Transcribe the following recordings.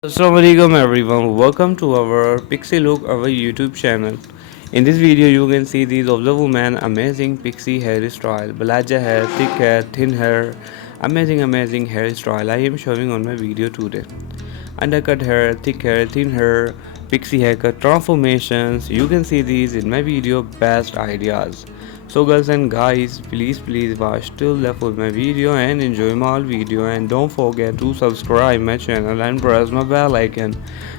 Assalamualaikum everyone, welcome to our Pixie Look, our YouTube channel. In this video you can see these of the woman amazing pixie hairstyle, balaja hair, thick hair, thin hair, amazing hairstyle I am showing on my video today. Undercut hair, thick hair, thin hair, pixie haircut transformations, you can see these in my video best ideas. So girls and guys, please watch till the full my video and enjoy my video, and don't forget to subscribe my channel and press my bell icon.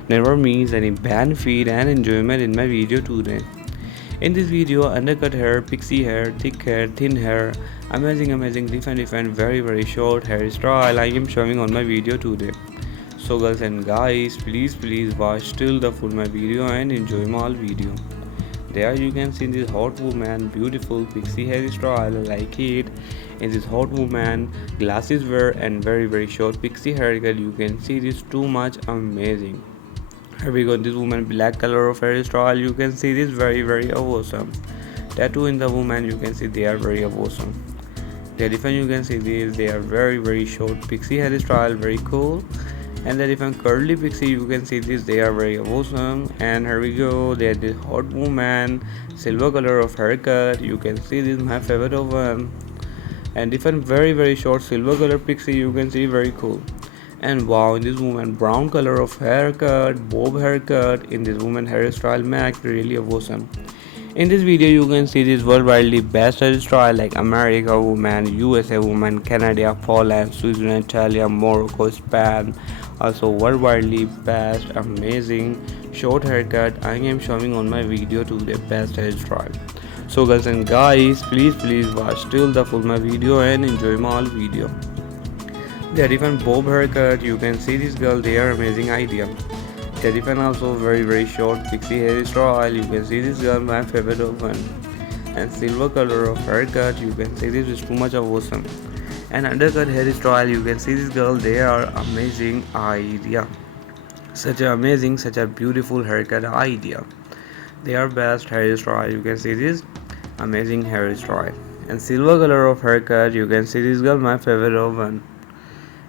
Never miss any benefit and enjoyment in my video today. In this video, undercut hair, pixie hair, thick hair, thin hair, amazing different very short hairstyle I am showing on my video today. So girls and guys, please watch till the full my video and enjoy my video. There you can see this hot woman, beautiful pixie hairstyle, I like it. In this hot woman, glasses wear and very short pixie haircut, you can see this too much amazing. Here we go, this woman black color of hairstyle, you can see this very awesome. Tattoo in the woman, you can see they are very awesome. The different you can see this, they are very short pixie hairstyle, very cool. And the different curly pixie you can see this, they are very awesome. And here we go, they are the hot woman, silver color of haircut, you can see this my favorite of one. And different very short silver color pixie, you can see very cool. And wow, in this woman brown color of haircut, bob haircut, in this woman hairstyle mac really awesome. In this video you can see this worldwide best hairstyle like America woman, USA woman, Canada, Poland, Switzerland, Italy, Morocco, Spain. Also worldwide best amazing short haircut I am showing on my video today best hairstyle. So girls and guys, please watch till the full my video and enjoy my video. They are different bob haircut, you can see this girl, they are amazing idea. They are different also very short pixie hairstyle, you can see this girl my favorite of one. And silver color of haircut, you can see this is too much of awesome. And undercut hairstyle, you can see this girl, they are amazing idea. Such a beautiful haircut idea. They are best hairstyle, you can see this amazing hairstyle. And silver color of haircut, you can see this girl my favorite of one.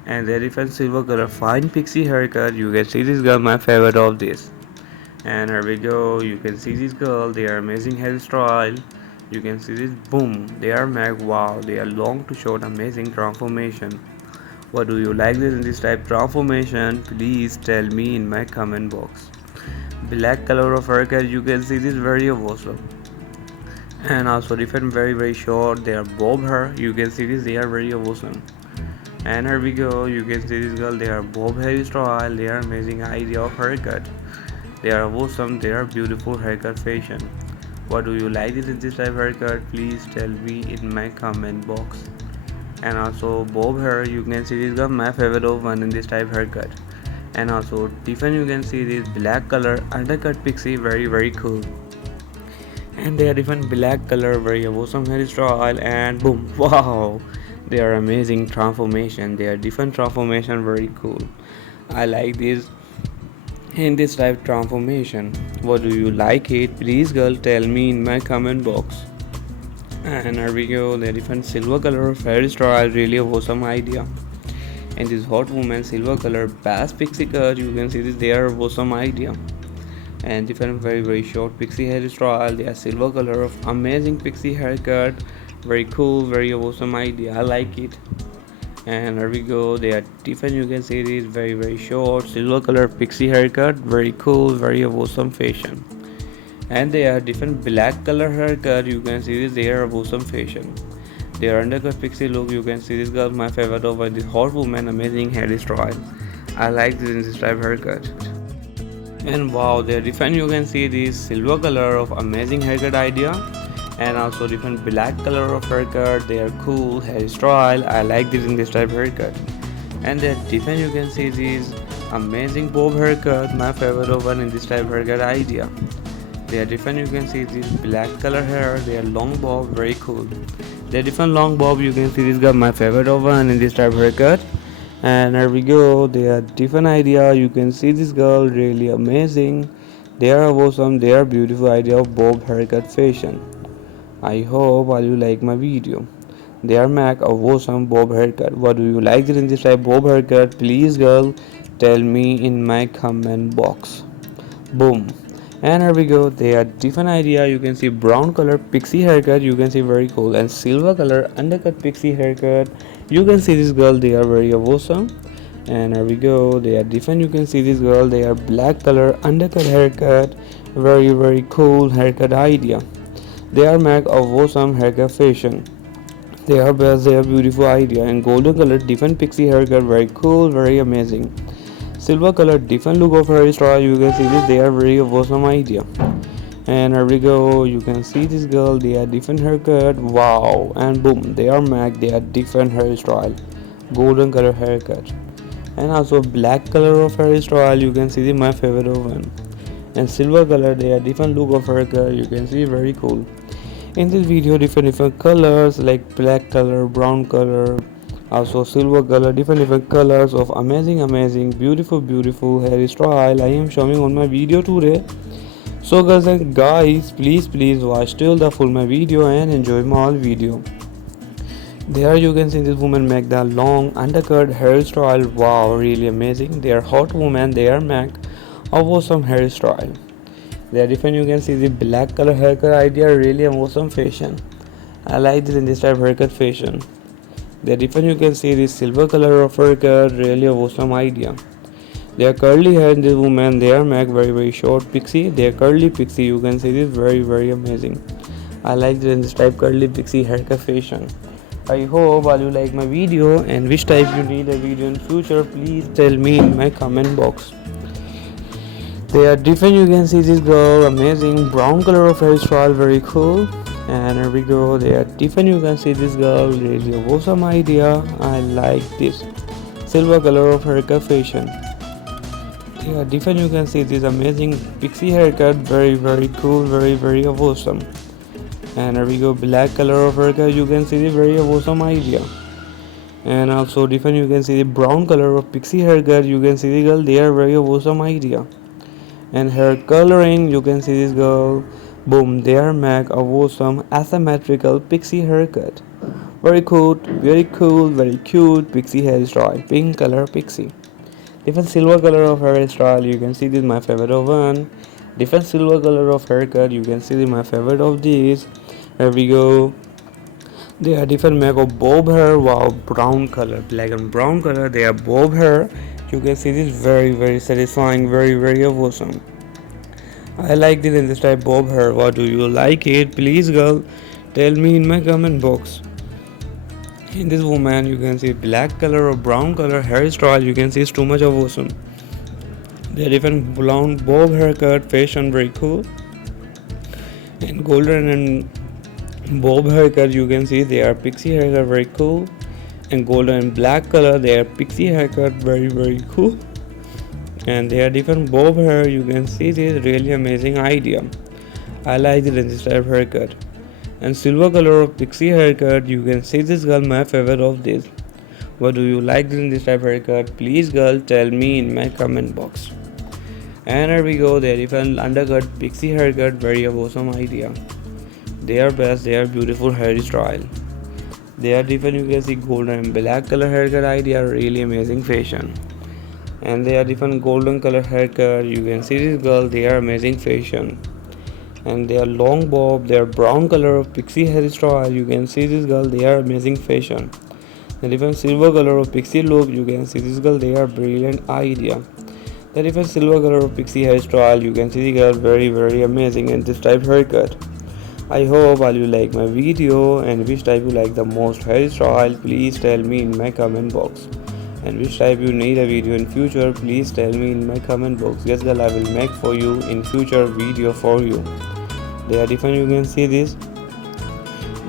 And the different silver color fine pixie haircut, you can see this girl my favorite of this. And here we go, you can see this girl, they are amazing hairstyle. You can see this, boom, they are mag, wow, they are long to short amazing transformation. What do you like this in this type transformation? Please tell me in my comment box. Black color of haircut, you can see this very awesome. And also different very short, they are bob hair, you can see this, they are very awesome. And here we go, you can see this girl, they are bob hairstyle, they are amazing idea of haircut. They are awesome, they are beautiful haircut fashion. What do you like in this type haircut? Please tell me in my comment box. And also bob hair, you can see this girl my favorite of one in this type haircut. And also different you can see this black color undercut pixie, very cool. And they are different black color, very awesome hairstyle, and boom, wow, they are amazing transformation. They are different transformation, very cool. I like this in this type transformation. What do you like it? Please girl tell me in my comment box. And here we go, the different silver color of hairstyle, really awesome idea. And this hot woman silver color bass pixie cut, you can see this, they are awesome idea. And different very short pixie hairstyle, they are silver color of amazing pixie haircut, very cool, very awesome idea, I like it. And here we go, they are different, you can see this very short silver color pixie haircut, very cool, very awesome fashion. And they are different black color haircut, you can see this, they are awesome fashion. They are undercut pixie look, you can see this girl my favorite over this hot woman amazing hairstyle. I like this type haircut. And wow, they are different, you can see this silver color of amazing haircut idea. And also different black color of haircut, they are cool hairstyle, I like this in this type haircut. And they're different, you can see this amazing bob haircut, my favorite of one in this type haircut idea. They are different, you can see this black color hair, they are long bob, very cool. They are different long bob, you can see this guy my favorite of one in this type haircut. And here we go, they are different idea, you can see this girl really amazing. They are awesome, they are beautiful idea of bob haircut fashion. I hope all you like my video. They are make a awesome bob haircut. What do you like in this type bob haircut? Please girl tell me in my comment box. Boom. And here we go. They are different idea. You can see brown color pixie haircut. You can see very cool. And silver color undercut pixie haircut. You can see this girl. They are very awesome. And here we go. They are different. You can see this girl. They are black color undercut haircut. Very cool haircut idea. They are make a awesome haircut fashion. They are best. They are beautiful idea. And golden color different pixie haircut. Very cool. Very amazing. Silver color different look of hairstyle. You can see this. They are very awesome idea. And here we go. You can see this girl. They are different haircut. Wow. And boom. They are Mac. They are different hairstyle. Golden color haircut. And also black color of hairstyle. You can see this my favorite one. And silver color. They are different look of haircut. You can see very cool. In this video, different colors like black color, brown color, also silver color, different colors of amazing beautiful hairstyle I am showing on my video today. So guys, please watch till the full my video and enjoy my all video. There you can see this woman make the long undercut hairstyle. Wow, really amazing. They are hot woman. They are make a awesome hairstyle. They are different. You can see the black color haircut idea. Really awesome fashion. I like this in this type of haircut fashion. They are different. You can see this silver color of haircut. Really awesome idea. They are curly hair in this woman. They are make very short pixie. They are curly pixie. You can see this very amazing. I like this in this type curly pixie haircut fashion. I hope all you like my video and which type you need a video in future. Please tell me in my comment box. They are different. You can see this girl amazing brown color of hairstyle. Very cool. And here we go. They are different. You can see this girl. Really awesome idea. I like this silver color of haircut fashion. They are different. You can see this amazing pixie haircut. Very cool. Very awesome. And here we go. Black color of haircut. You can see the very awesome idea. And also different. You can see the brown color of pixie haircut. You can see the girl. They are very awesome idea. And hair coloring. You can see this girl. Boom, they are make a awesome asymmetrical pixie haircut. Very cool, very cute pixie hairstyle. Pink color pixie. Different silver color of hairstyle. You can see this my favorite of one. Different silver color of haircut. You can see this my favorite of this. Here we go. They are different make of bob hair. Wow, brown color, black and brown color. They are bob hair. You can see this very satisfying, very awesome. I like this in this type bob hair. What do you like it? Please girl tell me in my comment box. In this woman you can see black color or brown color hairstyle. You can see it's too much of awesome. They are different blonde bob haircut fashion. Very cool. And golden and bob haircut. You can see they are pixie haircut. Very cool. And golden and black color. They are pixie haircut. Very cool. And they are different bob hair. You can see this really amazing idea. I like it in this type of haircut. And silver color of pixie haircut. You can see this girl my favorite of this. What do you like in this type of haircut? Please girl tell me in my comment box. And here we go. They are different undercut pixie haircut. Very awesome idea. They are best. They are beautiful hairstyle. They are different. You can see golden and black color haircut idea. Really amazing fashion. And they are different golden color haircut. You can see this girl. They are amazing fashion. And they are long bob. They are brown color of pixie hairstyle. You can see this girl. They are amazing fashion. The different silver color of pixie look. You can see this girl. They are brilliant idea. The different silver color of pixie hairstyle. You can see the girl. Very amazing. And this type haircut. I hope all you like my video and which type you like the most hairstyle. Please tell me in my comment box. And which type you need a video in future, please tell me in my comment box. Yes girl, I will make for you in future video for you. They are different. You can see this.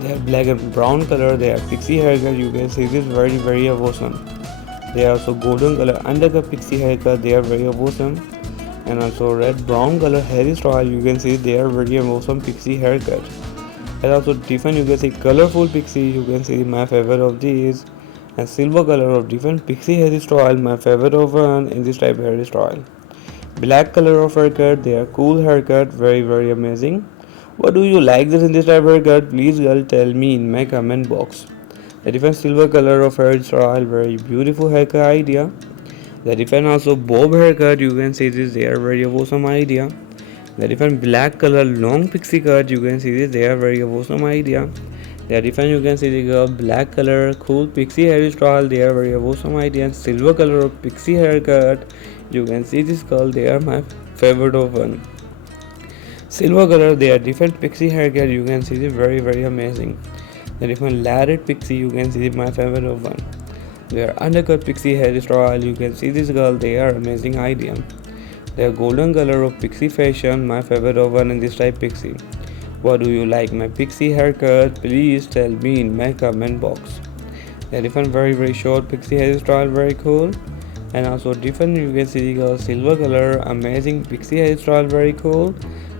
They are black and brown color. They are pixie haircut. You can see this very awesome. They are also golden color undercut pixie haircut. They are very awesome. And also red brown color hairstyle. You can see they are very awesome pixie haircut. And also different. You can see colorful pixie. You can see my favorite of these. And silver color of different pixie hairstyle. My favorite of one in this type of hairstyle. Black color of haircut. They are cool haircut. Very amazing. What do you like this in this type of haircut? Please girl tell me in my comment box. The different silver color of hairstyle, very beautiful haircut idea. The different also bob haircut, you can see this, they are very awesome idea. The different black color long pixie cut, you can see this, they are very awesome idea. They are different, you can see the black color cool pixie hairstyle, they are very awesome idea. And silver color of pixie haircut, you can see this girl, they are my favorite of one. Silver color, they are different pixie haircut, you can see this, very amazing. The different ladded pixie, you can see my favorite of one. They are undercut pixie hairstyle, you can see this girl, they are amazing idea. They are golden color of pixie fashion, my favorite of one in this type pixie. What do you like my pixie haircut? Please tell me in my comment box. They are different very short pixie hairstyle, very cool. And also different, you can see the silver color amazing pixie hairstyle, very cool.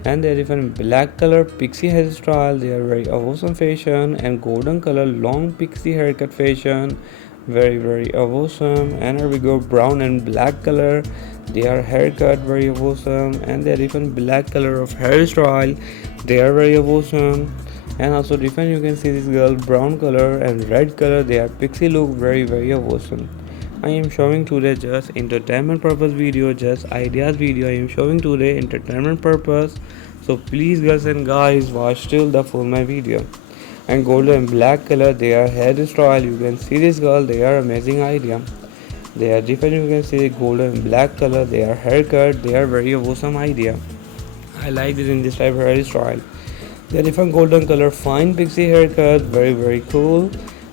And they are different black color pixie hairstyle, they are very awesome fashion. And golden color long pixie haircut fashion, very awesome. And here we go brown and black color, they are haircut, very awesome. And they are different black color of hairstyle, they are very awesome. And also different, you can see this girl brown color and red color, they are pixie look, very awesome. I am showing today just entertainment purpose video, just ideas video. I am showing today entertainment purpose. So please girls and guys watch till the full my video. And golden and black color, they are hairstyle. You can see this girl, they are amazing idea. They are different, you can see golden and black color, they are haircut, they are very awesome idea. I like this in this type of hairstyle. They are different golden color fine pixie haircut, very cool.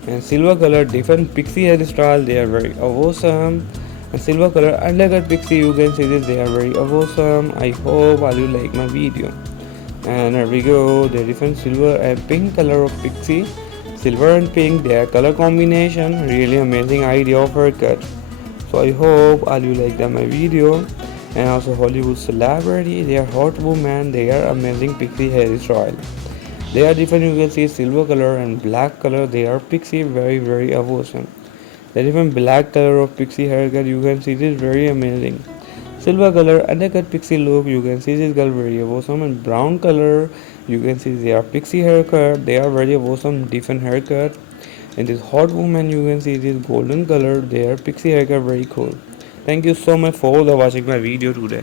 And silver color different pixie hairstyle, they are very awesome. And silver color undercut pixie, you can see this, they are very awesome. I hope all you like my video. And here we go, the different silver and pink color of pixie, silver and pink, their color combination, really amazing idea of haircut. So I hope all you like my video. And also Hollywood celebrity, they are hot woman, they are amazing pixie hairstyle. They are different, you can see silver color and black color, they are pixie, very awesome. The different black color of pixie haircut, you can see this, very amazing. Silver color undercut pixie look, you can see this girl, very awesome. And brown color, you can see they are pixie haircut, they are very awesome different haircut. And this hot woman, you can see this golden color, they are pixie haircut, very cool. Thank you so much for watching my video today.